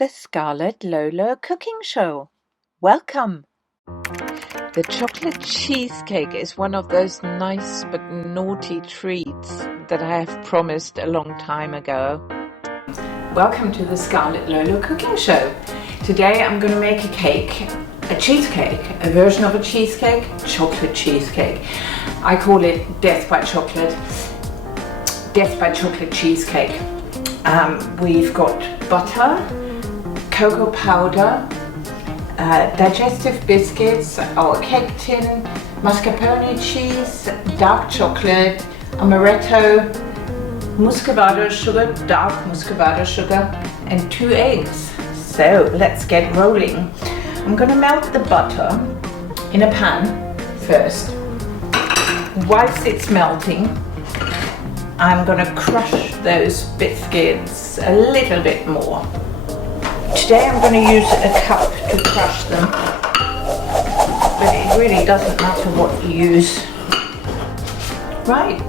the Scarletlolo cooking show. Welcome! The chocolate cheesecake is one of those nice but naughty treats that I have promised a long time ago. Welcome to the Scarletlolo cooking show. Today I'm going to make a cake, a cheesecake, a version of a cheesecake, chocolate cheesecake. I call it Death by Chocolate cheesecake. We've got butter, cocoa powder, digestive biscuits, our cake tin, mascarpone cheese, dark chocolate, amaretto, muscovado sugar, dark muscovado sugar, and 2 eggs. So let's get rolling. I'm going to melt the butter in a pan first. Whilst it's melting, I'm going to crush those biscuits a little bit more. Today I'm going to use a cup to crush them, but it really doesn't matter what you use. Right,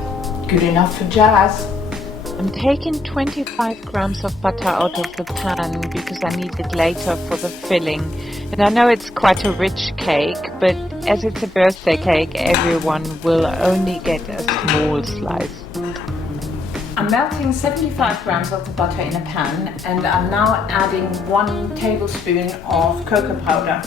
good enough for jazz. I'm taking 25 grams of butter out of the pan because I need it later for the filling. And I know it's quite a rich cake, but as it's a birthday cake, everyone will only get a small slice. I'm melting 75 grams of the butter in a pan, and I'm now adding 1 tablespoon of cocoa powder.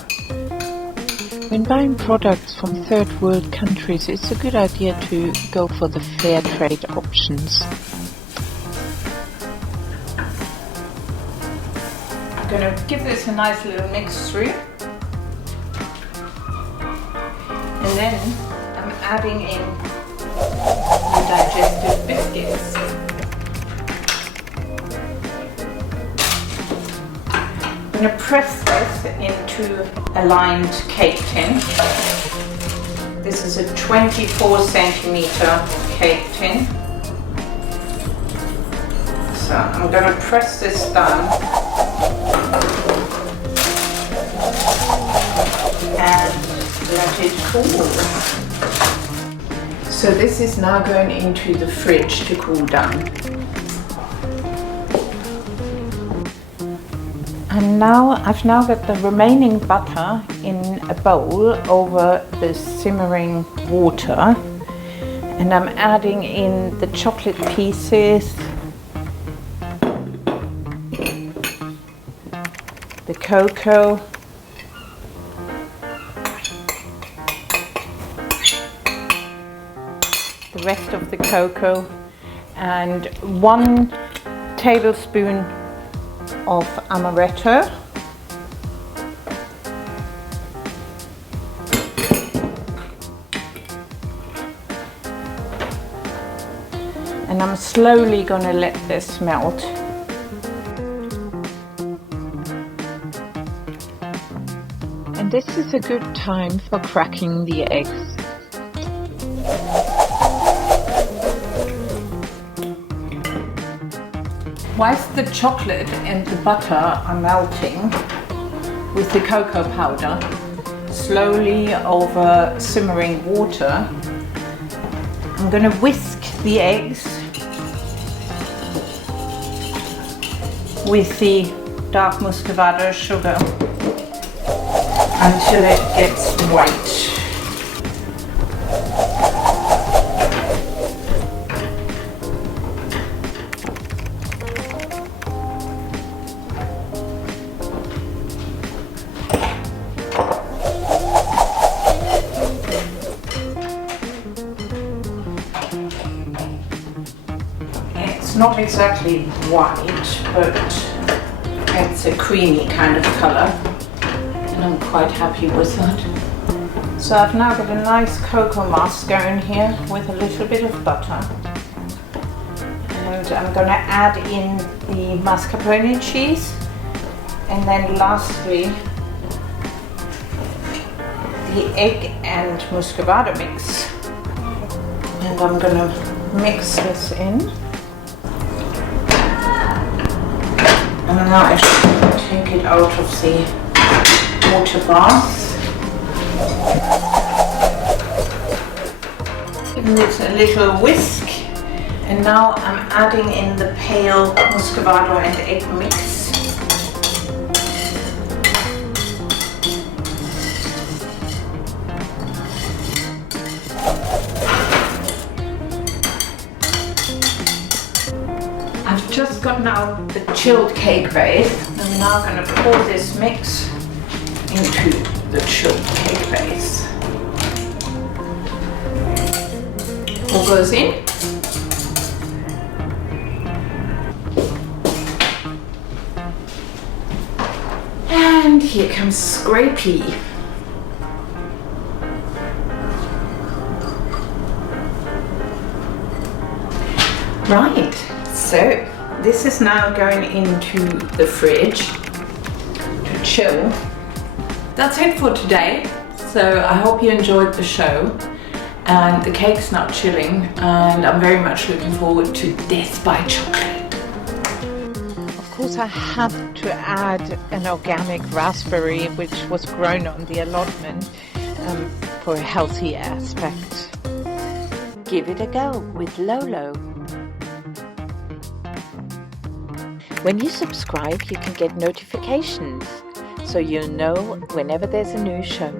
When buying products from third world countries, it's a good idea to go for the fair trade options. I'm going to give this a nice little mix through. And then I'm adding in the digestive biscuits. I'm going to press this into a lined cake tin. This is a 24 centimeter cake tin. So I'm going to press this down and let it cool. So this is now going into the fridge to cool down. And now I've now got the remaining butter in a bowl over the simmering water, and I'm adding in the chocolate pieces, the cocoa, the rest of the cocoa, and 1 tablespoon of amaretto, and I'm slowly going to let this melt. And this is a good time for cracking the eggs. Whilst the chocolate and the butter are melting with the cocoa powder slowly over simmering water, I'm going to whisk the eggs with the dark muscovado sugar until it gets white. It's not exactly white, but it's a creamy kind of colour, and I'm quite happy with that. So I've now got a nice cocoa mass going here with a little bit of butter, and I'm going to add in the mascarpone cheese, and then lastly the egg and muscovado mix, and I'm going to mix this in. And now I should take it out of the water bath. Give this a little whisk, and now I'm adding in the pale muscovado and egg mix. I've just gotten out the chilled cake base. I'm now going to pour this mix into the chilled cake base. All goes in. And here comes Scrapey. Right, so this is now going into the fridge to chill. That's it for today. So I hope you enjoyed the show. And the cake's now chilling, and I'm very much looking forward to Death by Chocolate. Of course, I had to add an organic raspberry which was grown on the allotment for a healthy aspect. Give it a go with Lolo. When you subscribe, you can get notifications so you'll know whenever there's a new show.